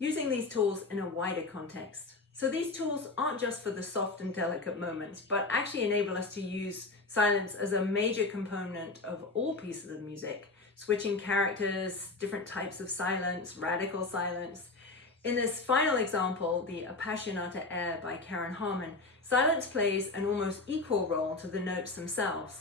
using these tools in a wider context. So these tools aren't just for the soft and delicate moments, but actually enable us to use silence as a major component of all pieces of music, switching characters, different types of silence, radical silence. In this final example, the Appassionata Air by Karen Harmon, silence plays an almost equal role to the notes themselves.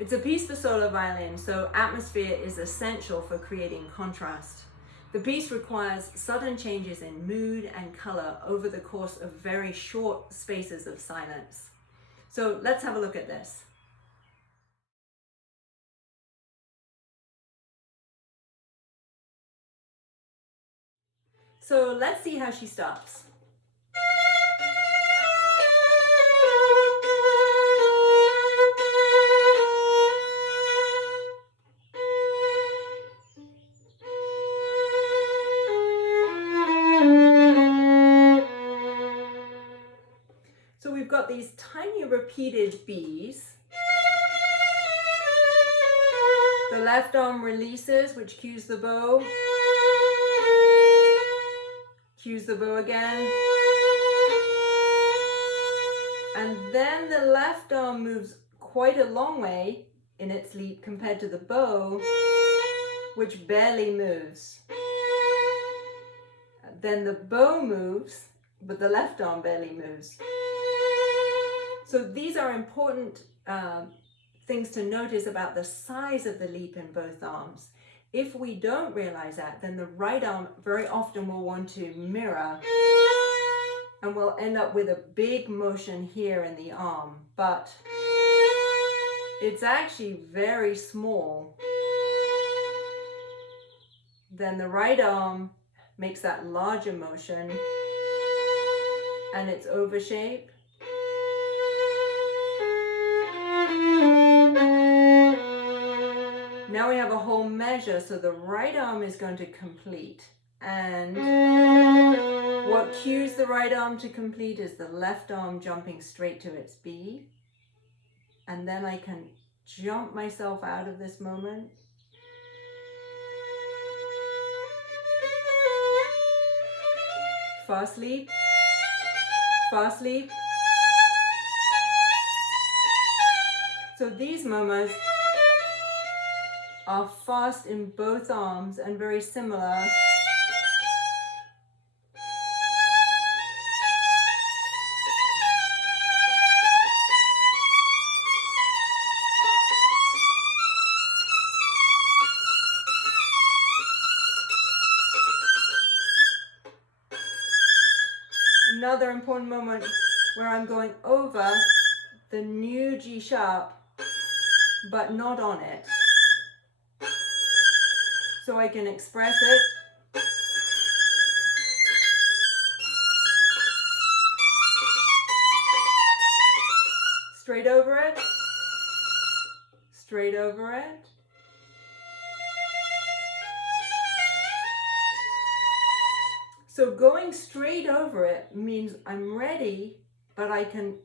It's a piece for solo violin, so atmosphere is essential for creating contrast. The piece requires sudden changes in mood and color over the course of very short spaces of silence. So let's have a look at this. So let's see how she starts. So we've got these tiny repeated Bs. The left arm releases, which cues the bow. Cues the bow again. And then the left arm moves quite a long way in its leap compared to the bow, which barely moves. Then the bow moves, but the left arm barely moves. So these are important things to notice about the size of the leap in both arms. If we don't realize that, then the right arm very often will want to mirror, and we'll end up with a big motion here in the arm, but it's actually very small. Then the right arm makes that larger motion, and it's over shape. Now we have a whole measure, so the right arm is going to complete. And what cues the right arm to complete is the left arm jumping straight to its B. And then I can jump myself out of this moment. Fast leap, fast leap. So these moments are fast in both arms and very similar. Another important moment where I'm going over the new G sharp, but not on it. So I can express it. Straight over it. Straight over it. So going straight over it means I'm ready, but I can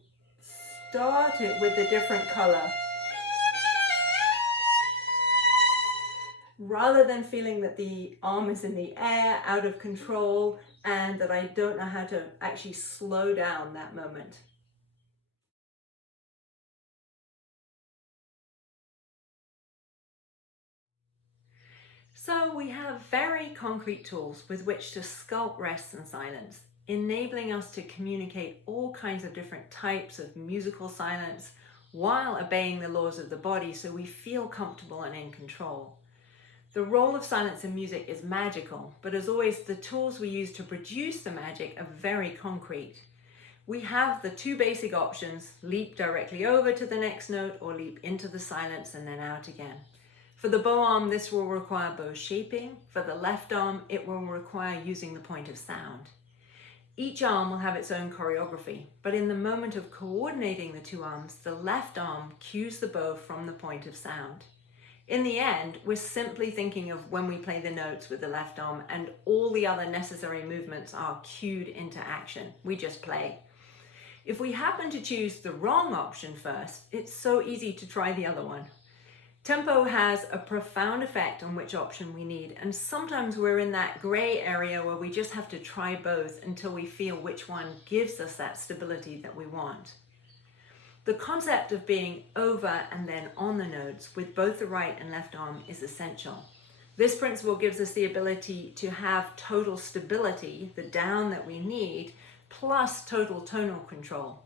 start it with a different color. Rather than feeling that the arm is in the air, out of control, and that I don't know how to actually slow down that moment. So we have very concrete tools with which to sculpt rest and silence, enabling us to communicate all kinds of different types of musical silence while obeying the laws of the body so we feel comfortable and in control. The role of silence in music is magical, but as always, the tools we use to produce the magic are very concrete. We have the two basic options: leap directly over to the next note or leap into the silence and then out again. For the bow arm, this will require bow shaping. For the left arm, it will require using the point of sound. Each arm will have its own choreography, but in the moment of coordinating the two arms, the left arm cues the bow from the point of sound. In the end, we're simply thinking of when we play the notes with the left arm, and all the other necessary movements are cued into action. We just play. If we happen to choose the wrong option first, it's so easy to try the other one. Tempo has a profound effect on which option we need, and sometimes we're in that gray area where we just have to try both until we feel which one gives us that stability that we want. The concept of being over and then on the notes with both the right and left arm is essential. This principle gives us the ability to have total stability, the down that we need, plus total tonal control.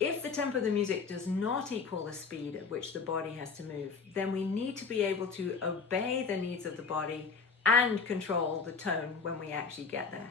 If the tempo of the music does not equal the speed at which the body has to move, then we need to be able to obey the needs of the body and control the tone when we actually get there.